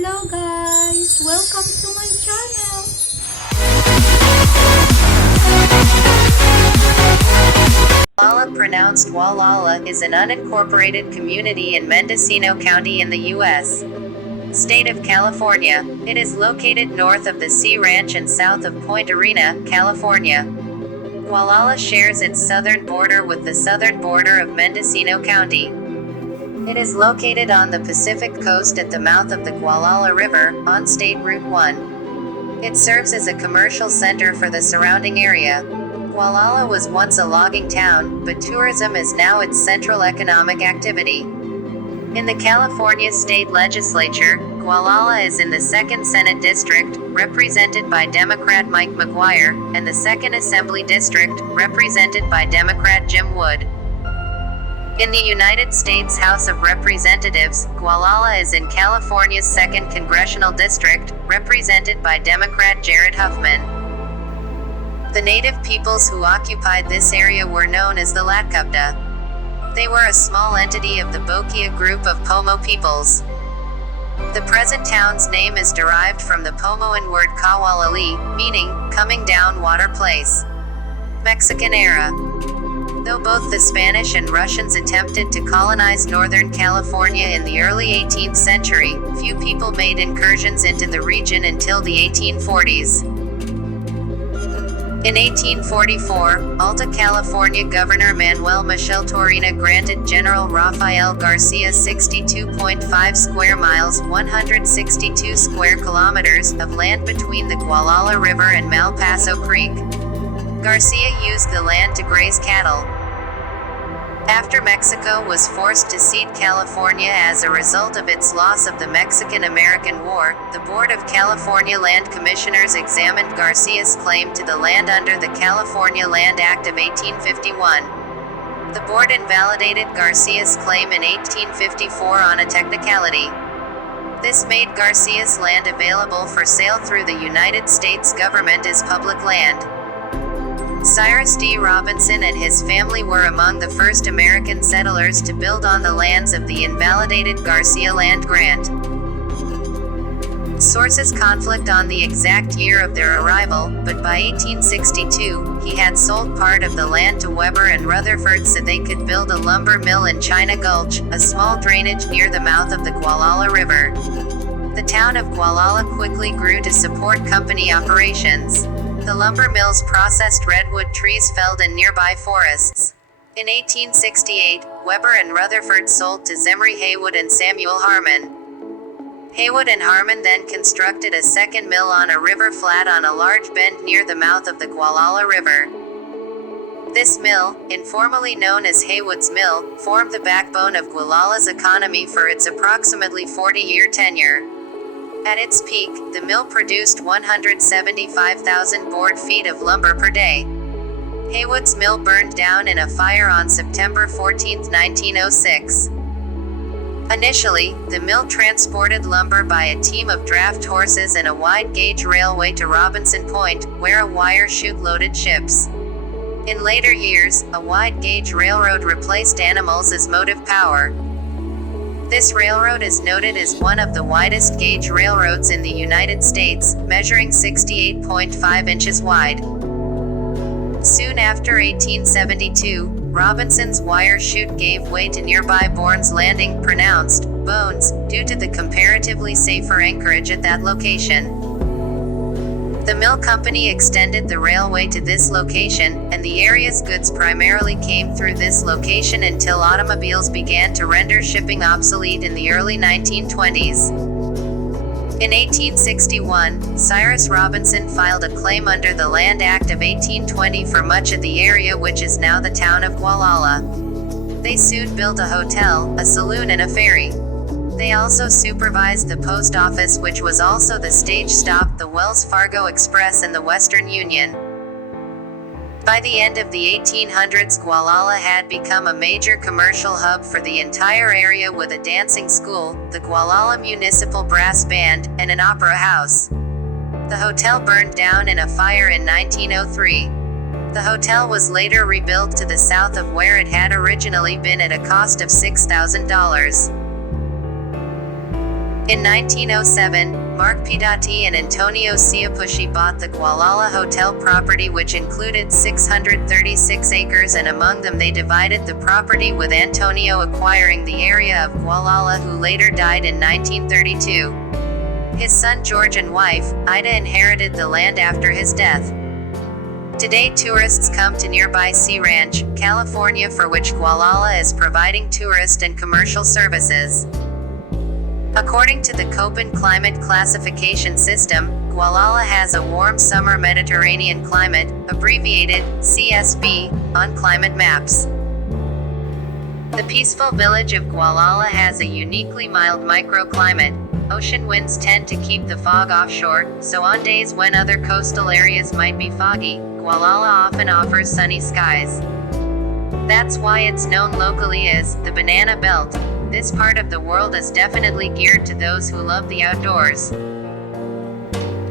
Hello guys! Welcome to my channel! Gualala, pronounced Gualala, is an unincorporated community in Mendocino County in the U.S. state of California. It is located north of the Sea Ranch and south of Point Arena, California. Gualala shares its southern border with the southern border of Mendocino County. It is located on the Pacific coast at the mouth of the Gualala River, on State Route 1. It serves as a commercial center for the surrounding area. Gualala was once a logging town, but tourism is now its central economic activity. In the California State Legislature, Gualala is in the 2nd Senate District, represented by Democrat Mike McGuire, and the 2nd Assembly District, represented by Democrat Jim Wood. In the United States House of Representatives, Gualala is in California's 2nd Congressional District, represented by Democrat Jared Huffman. The native peoples who occupied this area were known as the Latgubda. They were a small entity of the Bokia group of Pomo peoples. The present town's name is derived from the Pomoan word Kawalali, meaning, coming down water place. Mexican era. Though both the Spanish and Russians attempted to colonize Northern California in the early 18th century, few people made incursions into the region until the 1840s. In 1844, Alta California Governor Manuel Michel Torina granted General Rafael Garcia 62.5 square miles, 162 square kilometers, of land between the Gualala River and Malpaso Creek. Garcia used the land to graze cattle. After Mexico was forced to cede California as a result of its loss of the Mexican-American War, the Board of California Land Commissioners examined Garcia's claim to the land under the California Land Act of 1851. The board invalidated Garcia's claim in 1854 on a technicality. This made Garcia's land available for sale through the United States government as public land. Cyrus D. Robinson and his family were among the first American settlers to build on the lands of the invalidated Garcia land grant. Sources conflict on the exact year of their arrival, but by 1862, he had sold part of the land to Weber and Rutherford so they could build a lumber mill in China Gulch, a small drainage near the mouth of the Gualala River. The town of Gualala quickly grew to support company operations. The lumber mills processed redwood trees felled in nearby forests. In 1868, Weber and Rutherford sold to Zimri Haywood and Samuel Harmon. Haywood and Harmon then constructed a second mill on a river flat on a large bend near the mouth of the Gualala River. This mill, informally known as Haywood's Mill, formed the backbone of Gualala's economy for its approximately 40-year tenure. At its peak, the mill produced 175,000 board feet of lumber per day. Haywood's mill burned down in a fire on September 14, 1906. Initially, the mill transported lumber by a team of draft horses and a wide-gauge railway to Robinson Point, where a wire chute loaded ships. In later years, a wide-gauge railroad replaced animals as motive power. This railroad is noted as one of the widest gauge railroads in the United States, measuring 68.5 inches wide. Soon after 1872, Robinson's wire chute gave way to nearby Bourne's Landing, pronounced Bones, due to the comparatively safer anchorage at that location. The mill company extended the railway to this location, and the area's goods primarily came through this location until automobiles began to render shipping obsolete in the early 1920s. In 1861, Cyrus Robinson filed a claim under the Land Act of 1820 for much of the area which is now the town of Gualala. They soon built a hotel, a saloon and a ferry. They also supervised the post office, which was also the stage stop, the Wells Fargo Express and the Western Union. By the end of the 1800s, Gualala had become a major commercial hub for the entire area with a dancing school, the Gualala Municipal Brass Band, and an opera house. The hotel burned down in a fire in 1903. The hotel was later rebuilt to the south of where it had originally been at a cost of $6,000. In 1907, Mark Pidati and Antonio Siapushi bought the Gualala Hotel property, which included 636 acres, and among them they divided the property, with Antonio acquiring the area of Gualala, who later died in 1932. His son George and wife, Ida, inherited the land after his death. Today tourists come to nearby Sea Ranch, California, for which Gualala is providing tourist and commercial services. According to the Köppen climate classification system, Gualala has a warm summer Mediterranean climate, abbreviated CSB, on climate maps. The peaceful village of Gualala has a uniquely mild microclimate. Ocean winds tend to keep the fog offshore, so on days when other coastal areas might be foggy, Gualala often offers sunny skies. That's why it's known locally as the Banana Belt. This part of the world is definitely geared to those who love the outdoors.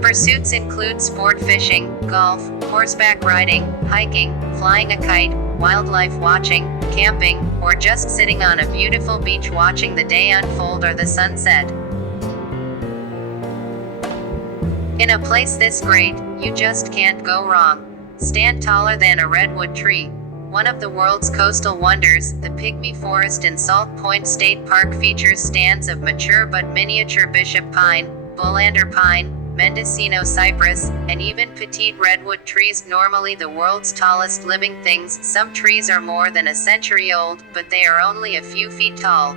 Pursuits include sport fishing, golf, horseback riding, hiking, flying a kite, wildlife watching, camping, or just sitting on a beautiful beach watching the day unfold or the sunset. In a place this great, you just can't go wrong. Stand taller than a redwood tree. One of the world's coastal wonders, the Pygmy Forest in Salt Point State Park features stands of mature but miniature bishop pine, Bolander pine, Mendocino cypress, and even petite redwood trees, normally the world's tallest living things. Some trees are more than a century old, but they are only a few feet tall.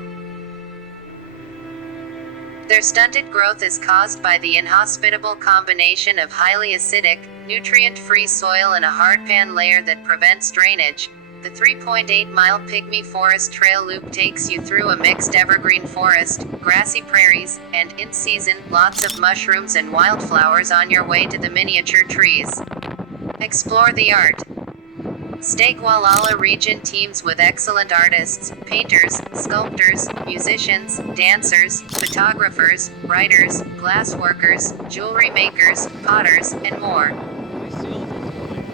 Their stunted growth is caused by the inhospitable combination of highly acidic, nutrient-free soil and a hardpan layer that prevents drainage. The 3.8-mile Pygmy Forest Trail loop takes you through a mixed evergreen forest, grassy prairies, and, in season, lots of mushrooms and wildflowers on your way to the miniature trees. Explore the art. Stay Gualala region teams with excellent artists, painters, sculptors, musicians, dancers, photographers, writers, glassworkers, jewelry makers, potters, and more.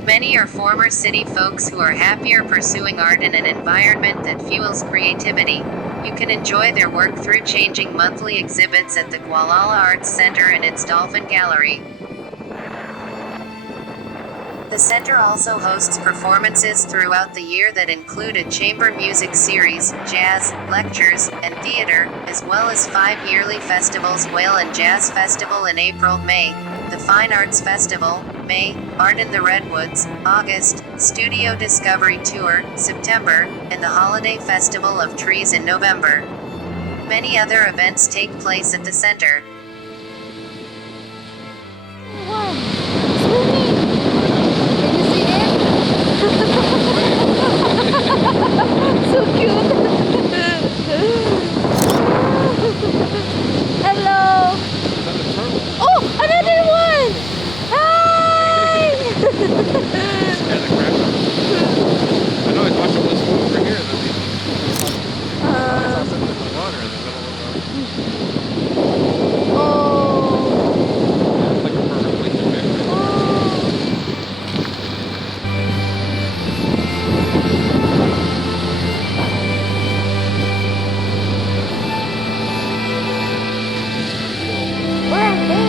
Many are former city folks who are happier pursuing art in an environment that fuels creativity. You can enjoy their work through changing monthly exhibits at the Gualala Arts Center and its Dolphin Gallery. The center also hosts performances throughout the year that include a chamber music series, jazz, lectures, and theater, as well as 5 yearly festivals: Whale and Jazz Festival in April, May, the Fine Arts Festival, May, Art in the Redwoods, August, Studio Discovery Tour, September, and the Holiday Festival of Trees in November. Many other events take place at the center. So cute. Hello. Oh, another one. Hi. I know, I thought it was over here. I saw something in the water in the middle of the... Oh. It's like a perfect place to fish. Where are they?